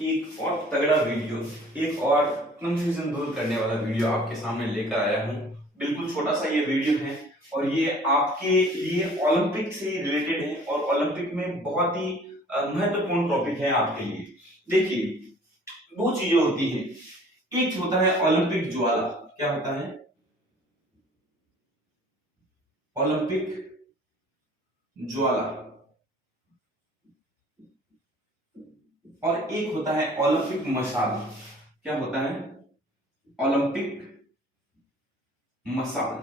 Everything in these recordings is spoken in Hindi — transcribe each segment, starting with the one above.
एक और तगड़ा वीडियो, एक और कंफ्यूजन दूर करने वाला वीडियो आपके सामने लेकर आया हूँ। बिल्कुल छोटा सा ये वीडियो है और ये आपके लिए ओलंपिक से रिलेटेड है और ओलंपिक में बहुत ही महत्वपूर्ण टॉपिक है आपके लिए। देखिए, दो चीजें होती हैं। एक होता है ओलंपिक ज्वाला। क्या होता है? ओलंपिक ज्वाला। और एक होता है ओलंपिक मशाल। क्या होता है? ओलंपिक मशाल।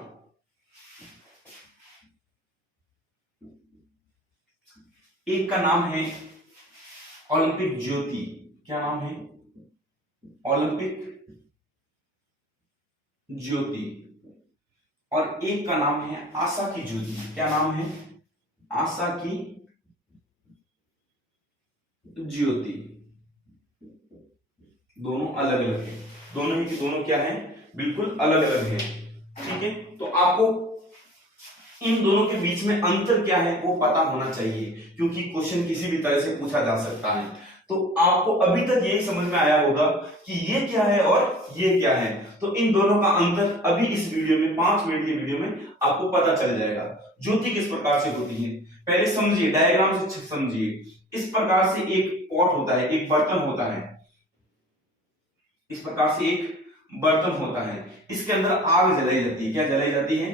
एक का नाम है ओलंपिक ज्योति। क्या नाम है? ओलंपिक ज्योति। और एक का नाम है आशा की ज्योति। क्या नाम है? आशा की ज्योति। दोनों अलग अलग है, दोनों ही की दोनों क्या है? बिल्कुल अलग अलग है। ठीक है, तो आपको इन दोनों के बीच में अंतर क्या है वो पता होना चाहिए, क्योंकि क्वेश्चन किसी भी तरह से पूछा जा सकता है। तो आपको अभी तक यही समझ में आया होगा कि ये क्या है और ये क्या है। तो इन दोनों का अंतर अभी इस वीडियो में 5 मिनट की वीडियो में आपको पता चल जाएगा। ज्योति किस प्रकार से होती है पहले समझिए, डायग्राम से समझिए। इस प्रकार से एक पॉट होता है, एक बर्तन होता है। इस प्रकार से एक बर्तन होता है, इसके अंदर आग जलाई जाती है। क्या जलाई जाती है?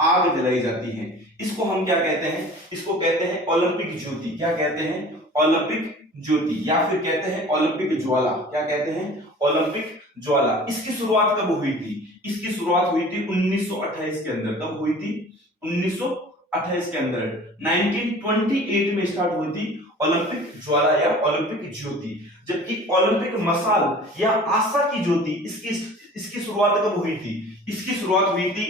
आग जलाई जाती है। इसको हम क्या कहते हैं? इसको कहते हैं ओलंपिक ज्योति। क्या कहते हैं? ओलंपिक ज्योति, या फिर कहते हैं ओलंपिक ज्वाला। क्या कहते हैं? ओलंपिक ज्वाला। इसकी शुरुआत कब हुई थी? इसकी शुरुआत हुई थी 1928 के अंदर। कब हुई थी? 1928 के अंदर। 1928 में स्टार्ट हुई थी ओलंपिक ज्वाला या ओलंपिक ज्योति। जबकि ओलंपिक मशाल या आशा की ज्योति, इसकी शुरुआत कब हुई थी? इसकी शुरुआत हुई थी,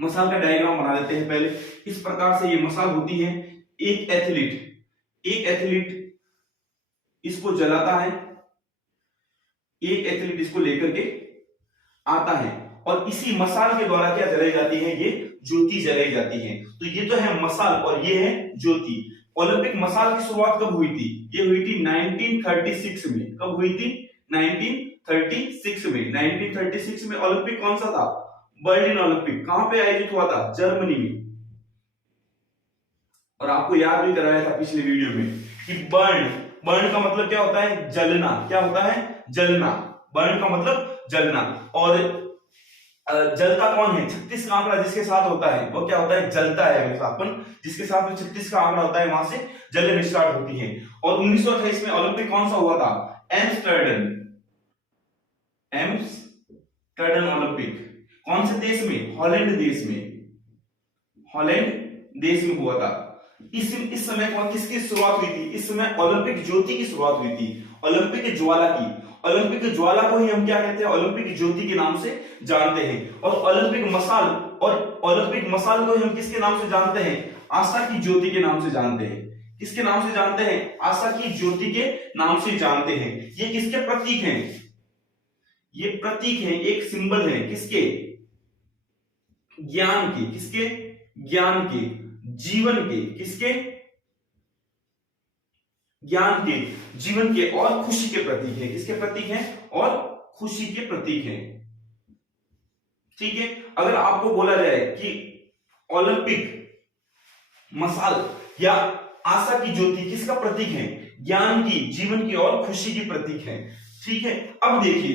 मशाल का डायग्राम बना देते हैं पहले। इस प्रकार से ये मशाल होती है। एक एथलीट इसको जलाता है, एक एथलीट इसको लेकर के आता है और इसी मशाल के द्वारा क्या जलाई जाती है? ये ज्योति जलाई जाती है। तो ये तो है मशाल और ये है ज्योति। ओलंपिक मशाल की शुरुआत कब हुई थी? ये हुई थी 1936 में। कब हुई थी? 1936 में। 1936 में ओलंपिक कौन सा था? Berlin Olympic. कहां पे आयोजित हुआ था? जर्मनी में। और आपको याद भी कराया था पिछले वीडियो में कि बर्न का मतलब क्या होता है? जलना। क्या होता है? जलना। बर्न का मतलब जलना। और जलता कौन है? 36 का आंकड़ा जिसके साथ होता है वो क्या होता है? जलता है। हमेशा अपन जिसके साथ में 36 का आंकड़ा होता है वहां से जलन स्टार्ट होती है। और 1928 में ओलंपिक कौन सा हुआ था? Amsterdam Olympic. कौन से देश में? हॉलैंड देश में। हॉलैंड देश में हुआ था। इस समय किसकी शुरुआत हुई थी? इस समय ओलंपिक ज्योति की शुरुआत हुई थी, ओलंपिक ज्वाला की। ओलंपिक ज्वाला को ही हम क्या कहते हैं? ओलंपिक ज्योति के नाम से जानते हैं। और ओलंपिक मशाल को ही हम किसके नाम से जानते हैं? आशा की ज्योति के नाम से जानते हैं। किसके नाम से जानते हैं? आशा की ज्योति के नाम से जानते हैं। ये किसके प्रतीक हैं? ये प्रतीक हैं, एक सिंबल है। किसके? ज्ञान के। किसके? ज्ञान के, जीवन के। किसके? ज्ञान के, जीवन के और खुशी के प्रतीक है। किसके प्रतीक हैं? और खुशी के प्रतीक हैं। ठीक है, अगर आपको बोला जाए कि ओलंपिक मशाल या आशा की ज्योति किसका प्रतीक है? ज्ञान की, जीवन की और खुशी की प्रतीक है। ठीक है, अब देखिए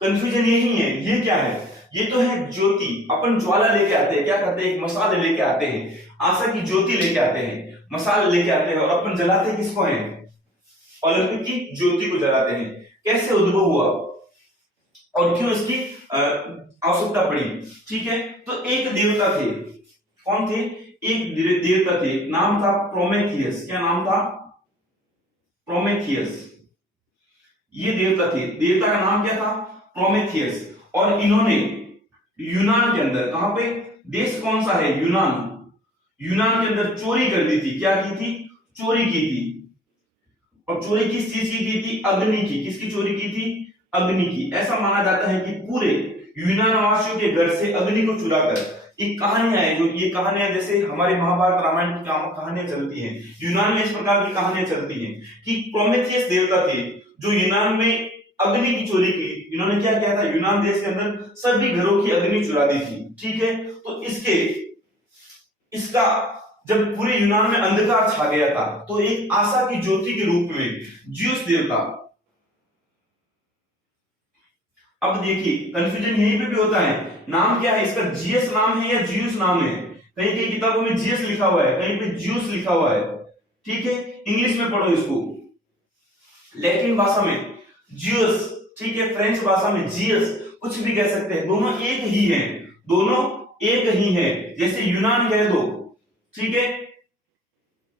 कंफ्यूजन यही है। ये क्या है? ये तो है ज्योति। अपन ज्वाला लेके आते हैं, क्या करते हैं? एक मशाल लेके आते हैं, आशा की ज्योति लेके आते हैं, मशाल लेके आते हैं और अपन जलाते किसको हैं? ओलंपिक की ज्योति को जलाते हैं। कैसे उद्भव हुआ और क्यों इसकी आवश्यकता पड़ी? ठीक है, तो एक देवता थे। कौन थे? एक देवता थे, नाम था प्रोमेथियस। क्या नाम था? प्रोमेथियस। ये देवता थे, देवता का नाम क्या था? प्रोमेथियस। और इन्होंने यूनान के अंदर, कहां पे? देश कौन सा है? यूनान। यूनान के अंदर चोरी कर दी थी। क्या की थी? चोरी की थी। और चोरी किस चीज की थी? अग्नि की। किसकी चोरी की थी? अग्नि की। ऐसा माना जाता है कि पूरे यूनान वासियों के घर से अग्नि को चुराकर एक कहानियां है, जो ये कहानियां जैसे हमारे महाभारत रामायण की कहानियां चलती हैं, यूनान में इस प्रकार की कहानियां चलती हैं कि प्रोमेथियस देवता थे जो यूनान में अग्नि की चोरी की। इन्होंने क्या किया था, यूनान देश के अंदर सभी घरों की अग्नि चुरा दी थी। ठीक है, तो इसका जब पूरे यूनान में अंधकार छा गया था तो एक आशा की ज्योति के रूप में ज्यूस देवता, अब देखिए कंफ्यूजन यहीं पे भी होता है, नाम क्या है इसका, जीएस नाम है या ज्यूस नाम है। कहीं कहीं किताबों में जीएस लिखा हुआ है, कहीं पे ज्यूस लिखा हुआ है। ठीक है, इंग्लिश में पढ़ो इसको, लैटिन भाषा में ज्यूस, ठीक है, फ्रेंच भाषा में जीएस, कुछ भी कह सकते हैं, दोनों एक ही हैं, दोनों एक ही हैं। जैसे यूनान कह दो, ठीक है,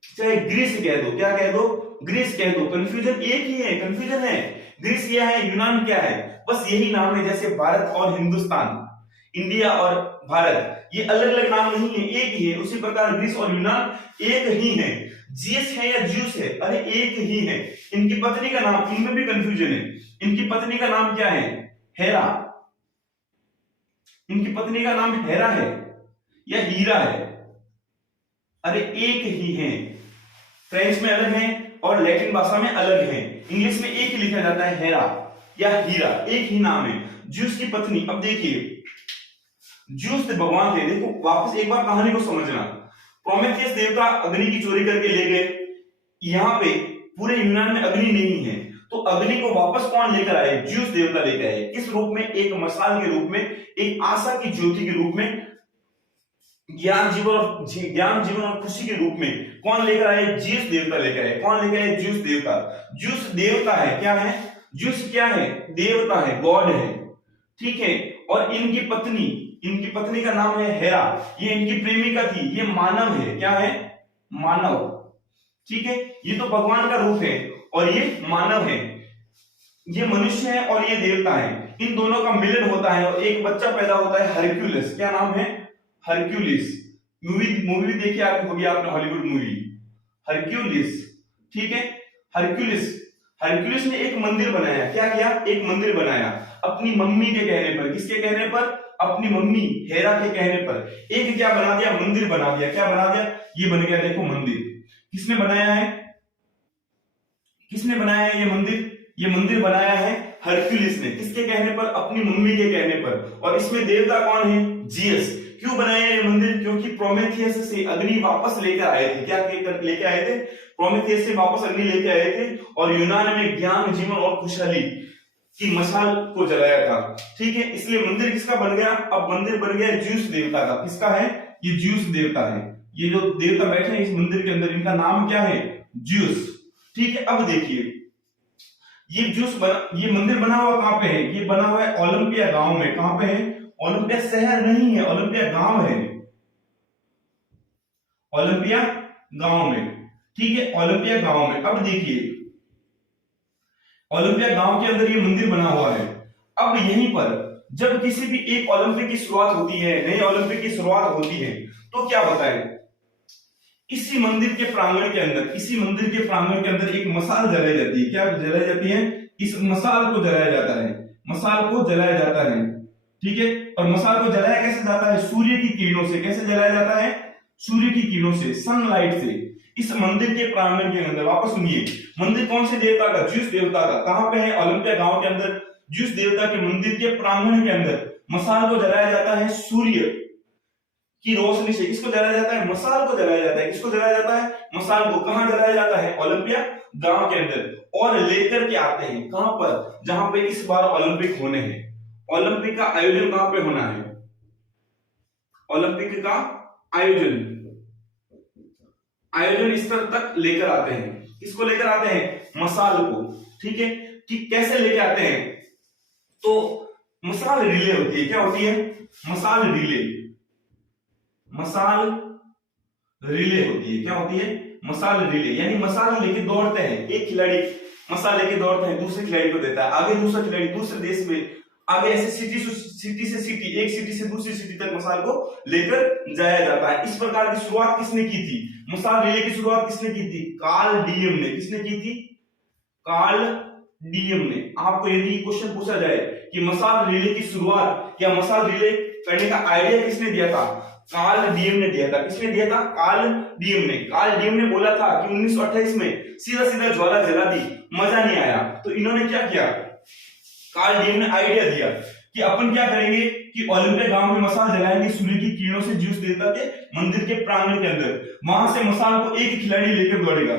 चाहे ग्रीस कह दो, क्या कह दो, ग्रीस कह दो, कंफ्यूजन एक ही है, कंफ्यूजन है, ग्रीस क्या है, यूनान क्या है, बस यही नाम है। जैसे भारत और हिंदुस्तान, इंडिया और भारत, ये अलग अलग नाम नहीं है, एक ही है। उसी प्रकार ग्रीस और यूनान एक ही है। जीएस है या ज्यूस है, अरे एक ही है। इनकी पत्नी का नाम, इनमें भी कंफ्यूजन है, इनकी पत्नी का नाम क्या है, हेरा, इनकी पत्नी का नाम हेरा है या हीरा है, अरे एक ही है। फ्रेंच में अलग है और लैटिन भाषा में अलग है, इंग्लिश में एक ही लिखा जाता है, हेरा या हीरा, एक ही नाम है। ज्यूस की पत्नी, अब देखिए ज्यूस भगवान थे, देखो वापस एक बार कहानी को समझना। प्रोमेथियस देवता अग्नि की चोरी करके ले गए, यहाँ पे पूरे यूनान में अग्नि नहीं है, तो अग्नि को वापस कौन लेकर आए, ज्यूस देवता लेकर आए। किस रूप में, एक मसाल के रूप में, एक आशा की ज्योति के रूप में, ज्ञान जीवन और खुशी के रूप में कौन लेकर आए, ज्यूस देवता लेकर आए। कौन लेकर आए, ज्यूस देवता। ज्यूस देवता है, क्या है, ज्यूस क्या है, देवता है, गॉड है। ठीक है, और इनकी पत्नी का नाम है हेरा, ये इनकी प्रेमिका थी, ये मानव है, क्या है, मानव। ठीक है, ये तो भगवान का रूप है और ये मानव है, ये मनुष्य है और ये देवता है। इन दोनों का मिलन होता है और एक बच्चा पैदा होता है, हरक्यूलिस। क्या नाम है, हरक्यूलिस। मूवी देखी आपने, होगी आपने, हॉलीवुड मूवी हरक्यूलिस। ठीक है, हरक्यूलिस ने एक मंदिर बनाया, क्या किया, एक मंदिर बनाया अपनी मम्मी के कहने पर। किसके कहने पर, अपनी मम्मी हेरा के कहने पर। एक क्या बना दिया, मंदिर बना दिया। क्या बना दिया, ये बन गया, देखो मंदिर। किसने बनाया है, किसने बनाया है ये मंदिर, ये मंदिर बनाया है हरक्यूलिस ने। किसके कहने पर, अपनी मम्मी के कहने पर। और इसमें देवता कौन है, जीएस। क्यों बनाया ये मंदिर, क्योंकि प्रोमेथियस से अग्नि वापस लेकर आए थे। क्या लेकर आए थे, प्रोमेथियस से वापस अग्नि लेकर आए थे और यूनान में ज्ञान, जीवन और खुशहाली की मशाल को जलाया था। ठीक है, इसलिए मंदिर किसका बन गया, अब मंदिर बन गया ज्यूस देवता का। किसका है, ये ज्यूस देवता है। ये जो देवता बैठे हैं इस मंदिर के अंदर, इनका नाम क्या है, ज्यूस। ठीक है, अब देखिए ये मंदिर बना हुआ कहां पे है, ये बना हुआ है ओलंपिया गांव में। कहां पे है, ओलंपिया शहर नहीं है, ओलंपिया गांव है, ओलंपिया गांव में। ठीक है, ओलंपिया गांव में। अब देखिए ओलंपिया गांव के अंदर ये मंदिर बना हुआ है। अब यहीं पर जब किसी भी एक ओलंपिक की शुरुआत होती है, नए ओलंपिक की शुरुआत होती है, तो क्या बताएं, इसी मंदिर के प्रांगण के अंदर, इसी मंदिर के प्रांगण के अंदर एक मसाल जलाई जाती है। क्या जलाई जाती है, इस मसाल को जलाया जाता है, मसाल को जलाया जाता है। ठीक है, और मसाल को जलाया कैसे जाता है, सूर्य की किरणों से। कैसे जलाया जाता है, सूर्य की किरणों से, सनलाइट से। इस मंदिर के प्रांगण के अंदर, वापस सुनिए, मंदिर कौन से देवता का, ज्यूस देवता का। कहां पे है, ओलंपिया गांव के अंदर, ज्यूस देवता के मंदिर के प्रांगण के अंदर मसाल को जलाया जाता है सूर्य की रोशनी से। किसको जलाया जाता है, मसाल को जलाया जाता है। किसको जलाया जाता है, मसाल को। कहां जलाया जाता है, ओलंपिया गांव के अंदर। और लेकर के आते हैं कहां पर, जहां पे इस बार ओलंपिक होने हैं। ओलंपिक का आयोजन कहां पे होना है, ओलंपिक का आयोजन स्थल तक लेकर आते हैं। किसको लेकर आते हैं, मसाल को। ठीक है, ठीक, कैसे लेके आते हैं, तो मसाल रिले होती है। क्या होती है, मसाल रिले, मसाल रिले होती है। क्या होती है, मसाल रिले, यानी मसाल लेके दौड़ते हैं। एक खिलाड़ी मसाल लेके दौड़ते हैं, दूसरे खिलाड़ी को देता है, आगे दूसरा खिलाड़ी दूसरे देश में, आगे ऐसे सिटी से सिटी, एक सिटी से दूसरी सिटी तक मसाल को लेकर जाया जाता है। इस प्रकार की शुरुआत किसने की थी, मसाल रिले की शुरुआत किसने की थी, कार्ल डीएम ने। किसने की थी, कार्ल डीएम ने। आपको यदि क्वेश्चन पूछा जाए कि मसाल रिले की शुरुआत या मसाल रिले करने का आइडिया किसने दिया था, कार्ल डीएम ने दिया था। किसने दिया था? कार्ल डीएम ने। कार्ल डीएम ने बोला था कि 1928 में सीधा सीधा ज्वाला जला दी, मजा नहीं आया। तो इन्होंने क्या किया, कार्ल डीएम ने आइडिया दिया कि अपन क्या करेंगे कि ओलंपिक गांव में मसाल जलाएंगे सूर्य की किरणों से ज्यूस देवता के मंदिर के प्रांगण के अंदर। वहां से मसाल को एक खिलाड़ी लेकर दौड़ेगा,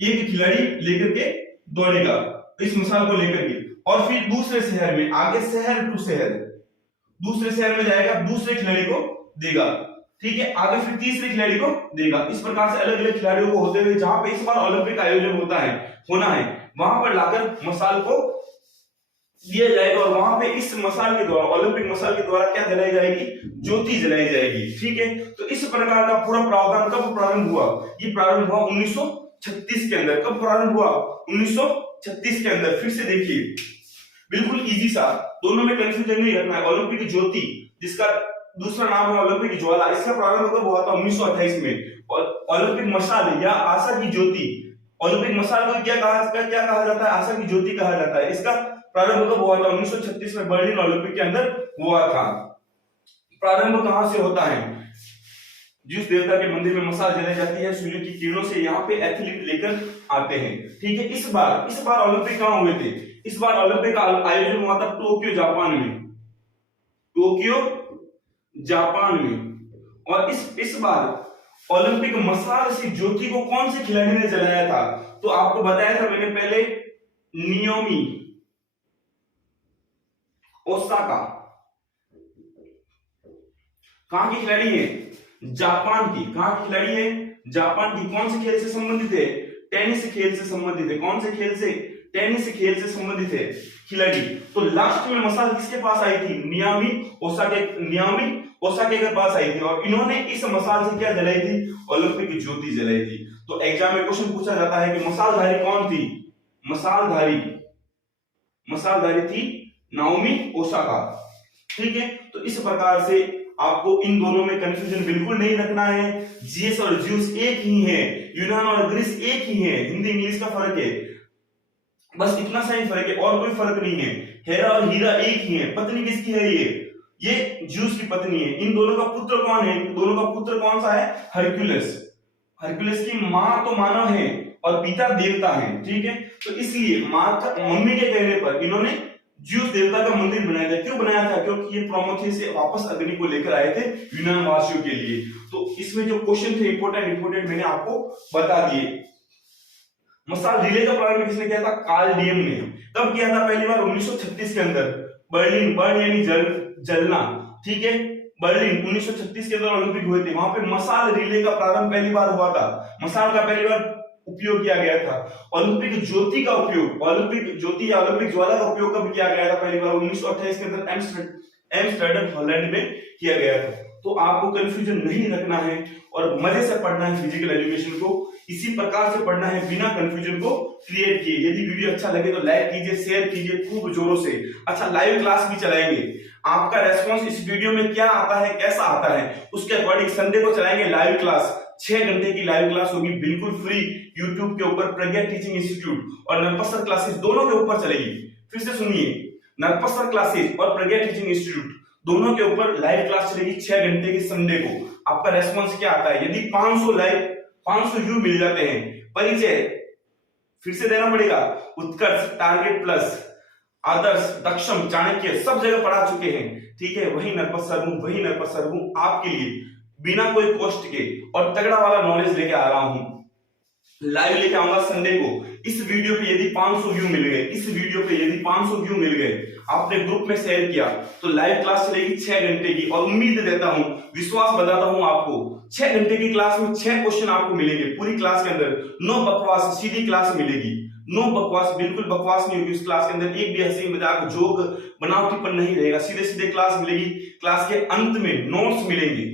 एक खिलाड़ी लेकर के दौड़ेगा इस मसाल को लेकर के, और फिर दूसरे शहर में, आगे शहर टू शहर, दूसरे शहर में जाएगा, दूसरे खिलाड़ी को देगा, ठीक है, आगे फिर तीसरे खिलाड़ी को देगा। इस प्रकार से अलग अलग खिलाड़ियों को होते हुए जहां पे इस बार ओलंपिक आयोजन होना है वहां पर लाकर मसाल को दिया जाएगा, और वहां पे इस मसाल के द्वारा, ओलंपिक मसाल के द्वारा क्या जलाई जाएगी? ज्योति जलाई जाएगी, ठीक है। तो इस प्रकार का पूरा प्रावधान कब प्रारंभ हुआ? ये प्रारंभ हुआ 1936 के अंदर। कब प्रारंभ हुआ? 1936 के अंदर। फिर से देखिए, बिल्कुल इजी सा, दोनों में कंफ्यूजन नहीं रखना है। ओलंपिक ज्योति, जिसका दूसरा नाम है ओलंपिक ज्वाला, इसका प्रारंभ कब हुआ था? 1928 में। और ओलंपिक मशाल या आशा की ज्योति, ओलंपिक मशाल को क्या कहा जाता है? आशा की ज्योति कहा जाता है। इसका प्रारंभ कब हुआ था? 1936 में बर्लिन ओलंपिक के अंदर हुआ था। प्रारंभ कहां से होता है? जिस देवता के मंदिर में मसाल जलाई जाती है सूर्य की किरणों से, यहाँ पे एथलीट लेकर आते हैं, ठीक है। इस बार ओलंपिक कहां हुए थे? इस बार ओलंपिक का आयोजन हुआ था टोक्यो जापान में, टोक्यो जापान में। और इस बार ओलंपिक मसाल से ज्योति को कौन से खिलाड़ी ने जलाया था? तो आपको बताया था मैंने पहले, नाओमी ओसाका। कहां की खिलाड़ी है? जापान की। कहां की खिलाड़ी है? जापान की। कौन से खेल से संबंधित है? टेनिस खेल से संबंधित है। कौन से खेल से? टेनिस खेल से संबंधित है खिलाड़ी। तो लास्ट में मसाल किसके पास आई थी? नाओमी ओसाका के पास आई थी, और इन्होंने इस मसाल से क्या जलाई थी? ओलंपिक ज्योति जलाई थी। तो एग्जाम में क्वेश्चन पूछा जाता है कि मसालधारी कौन थी? मसालधारी थी नाओमी ओसाका, ठीक है। तो इस प्रकार से आपको इन दोनों में कंफ्यूजन बिल्कुल नहीं रखना है। जीएस और ज्यूस एक ही है, यूनान और ग्रीस एक ही है, हिंदी इंग्लिश का फर्क है, बस इतना सा ही फर्क है, और कोई फर्क नहीं है। हेरा और हीरा एक ही है। पत्नी किसकी है? ये ज्यूस की पत्नी है। इन दोनों का पुत्र कौन है? इन दोनों का पुत्र कौन सा है? हरक्यूलिस की मां तो मानव है और पिता देवता है, ठीक है। तो इसलिए मम्मी के कहने पर इन्होंने ज्यूस देवता का मंदिर बनाया था। क्यों बनाया था? क्योंकि ये प्रोमेथियस से वापस अग्नि को लेकर आए थे यूनान वासियों के लिए। तो इसमें जो क्वेश्चन थे इंपोर्टेंट मैंने आपको बता दिए। मसाल रिले का प्रारंभ किसने किया था? कार्ल डीएम ने। कब किया था? पहली बार 1936 के अंदर। बर्न यानी जलना, ठीक है। बर्लिन 1936 के अंदर ओलंपिक हुए थे, वहां पे मसाल रिले का प्रारंभ पहली बार हुआ था। मसाल का पहली बार उपयोग किया गया था। ओलंपिक ज्योति का उपयोग, ओलंपिक ज्योति या ओलंपिक ज्वाला का उपयोग कब किया गया था? पहली बार 1928 के अंदर एम्स्टर्डम हॉलैंड में किया गया था। तो आपको कंफ्यूजन नहीं रखना है और मजे से पढ़ना है फिजिकल एजुकेशन को, इसी प्रकार से पढ़ना है बिना कंफ्यूजन को क्लियर किए। यदि वीडियो अच्छा लगे तो लाइक कीजिए, शेयर कीजिए खूब जोरों से। अच्छा, लाइव क्लास भी चलाएंगे। आपका रेस्पॉन्स इस वीडियो में क्या आता है, कैसा आता है, उसके अकॉर्डिंग संडे को चलाएंगे लाइव क्लास। 6 घंटे की लाइव क्लास होगी, बिल्कुल फ्री, यूट्यूब के ऊपर प्रज्ञा टीचिंग इंस्टीट्यूट और नरपत सर क्लासेस दोनों के ऊपर चलेगी। फिर से सुनिए, नरपत सर क्लासेस और प्रज्ञा टीचिंग इंस्टीट्यूट दोनों के ऊपर लाइव क्लास चलेगी 6 घंटे की संडे को। आपका रेस्पॉन्स क्या आता है? यदि 500 व्यू मिल जाते हैं, परिचय फिर से देना पड़ेगा, उत्कर्ष, टारगेट प्लस, आदर्श, दक्षम, चाणक्य सब जगह पढ़ा चुके हैं, ठीक है। वही नरपत सर हूं आपके लिए बिना कोई कॉस्ट के और तगड़ा वाला नॉलेज लेके आ रहा हूं। लाइव लेके आऊंगा संडे को। इस वीडियो पे यदि 500 व्यू मिल गए, इस वीडियो पे यदि 500 व्यू मिल गए, आपने ग्रुप में शेयर किया, तो लाइव क्लास चलेगी 6 घंटे की। और उम्मीद देता हूं, विश्वास बताता हूं आपको, 6 घंटे की क्लास में 6 क्वेश्चन आपको मिलेंगे पूरी क्लास के अंदर। नो बकवास, सीधी क्लास मिलेगी, नो बकवास, बिल्कुल बकवास नहीं होगी उस क्लास के अंदर। एक भी हंसी मजाक जोक बनावटीपन नहीं रहेगा, सीधे सीधे क्लास मिलेगी। क्लास के अंत में नोट्स मिलेंगे,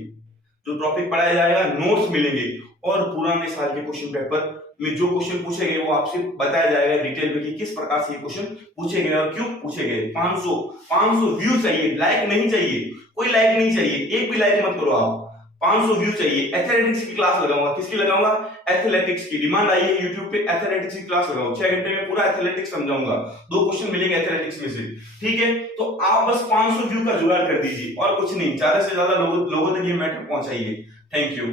जो टॉपिक पढ़ाया जाएगा नोट्स मिलेंगे, और पुराने साल के क्वेश्चन पेपर में जो क्वेश्चन पूछे गए वो आपसे बताया जाएगा डिटेल में कि किस प्रकार से ये क्वेश्चन पूछे गए और क्यों पूछे गए। 500 व्यू चाहिए, लाइक नहीं चाहिए, कोई लाइक नहीं चाहिए, एक भी लाइक मत करो आप। 500 व्यू चाहिए, एथलेटिक्स की क्लास लगाऊंगा। किसकी लगाऊंगा? एथलेटिक्स की। डिमांड आई है यूट्यूब पे, एथलेटिक्स की क्लास लगाओ, 6 घंटे में पूरा एथलेटिक्स समझाऊंगा, 2 क्वेश्चन मिलेंगे एथलेटिक्स में से, ठीक है। तो आप बस 500 व्यू का जुगाड़ कर दीजिए और कुछ नहीं, ज्यादा से ज्यादा लोगों तक ये मैटर पहुंचाइए। Thank you.